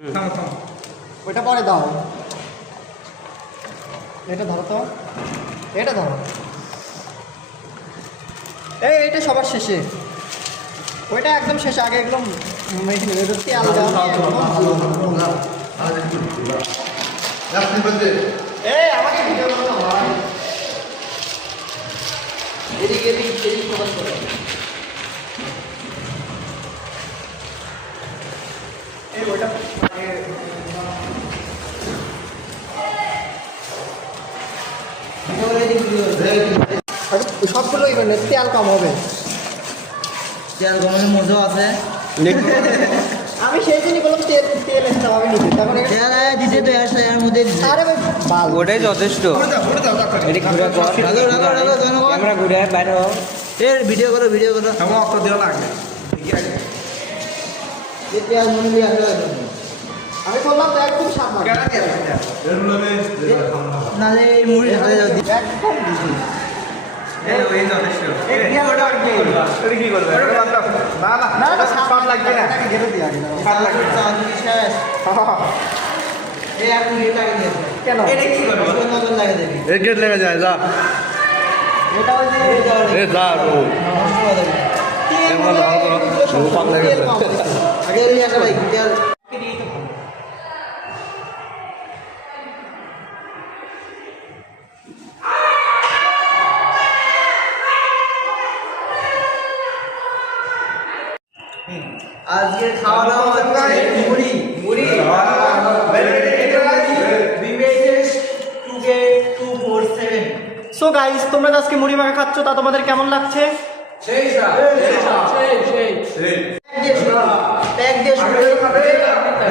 ওইটা পরে দাও, এটা ধরো তো, এটা ধরো, এইটা সবার শেষে, ওইটা একদম শেষে, আগে একদম তেল দেওয়া আমাকে ভিডিও করতে হয়, এদিকে এদিকে এদিকে ফোকাস করো। এই ওইটা সবগুলো তেল কম হবে, তেল কমানোর মজা আছে। আমি সেই জন্যই বললাম তেল তেল দিতে হবে নিতে, তখন তেল দিতে তো এর মধ্যে আরে ভাই ওটাই যথেষ্ট। ক্যামেরা ঘুরে বাইরে হোক, এর ভিডিও করো ভিডিও করো। তেল মনে দিয়ে আমি বললাম তো একদম সাবধান, নালে এই মুড়ি ঢালে যাও একদম দিদি না না সাপ লাগবে না, ঘেরে দিয়ে আগে শেষ। এই এখন এটা আগে নিয়ে কেন এটা কি করব নতুন লাগে দেবি एक गेट लेके जाए जा এটা ওই যে ए जा रो তেল এমন ভালো করো, ও পাগলা হয়ে গেছে। আগে নিয়ে আসা ভাই তেল আজকে খাওয়া দাওয়া হচ্ছে মুড়ি মুড়ি সো গাইস, তোমরা আজকে মুড়ি মাখা খাচ্ছ, তা তোমাদের কেমন লাগছে? প্যাক দিয়ে শুরু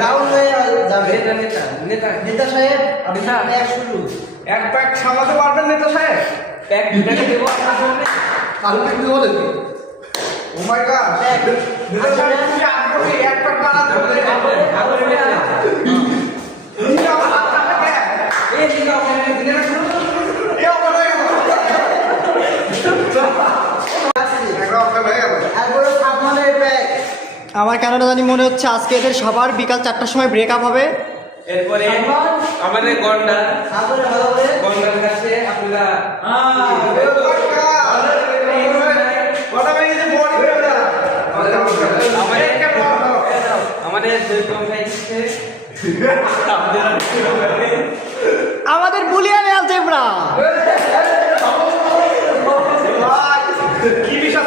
রাউন্ড হয়ে যাবে নেতা সাহেব প্যাক শুরু এক প্যাক সামলাতে পারবেন নেতা সাহেব? প্যাক দুটাকে দেবো আপনার জন্য। কাল থেকে বলে ও মাই গড প্যাক নেতা সাহেব তুমি আগ্রহী এক প্যাক বানাতে হবে। এই দিকে আপনাকে দিনে না শুরু করুন। এই অবস্থা হয়ে গেল। একদম হয়ে গেল। তারপরে সাবমানের প্যাক আমার কেন জানি মনে হচ্ছে আজকে এদের সবার বিকাল 4টার সময় ব্রেকআপ হবে। এরপরে আমাদের গন্ডা তারপরে ভালো করে গন্ডার কাছে আপনারা আমাদের আমাদের বুলিয়ান অ্যালজেব্রা কি বিষয়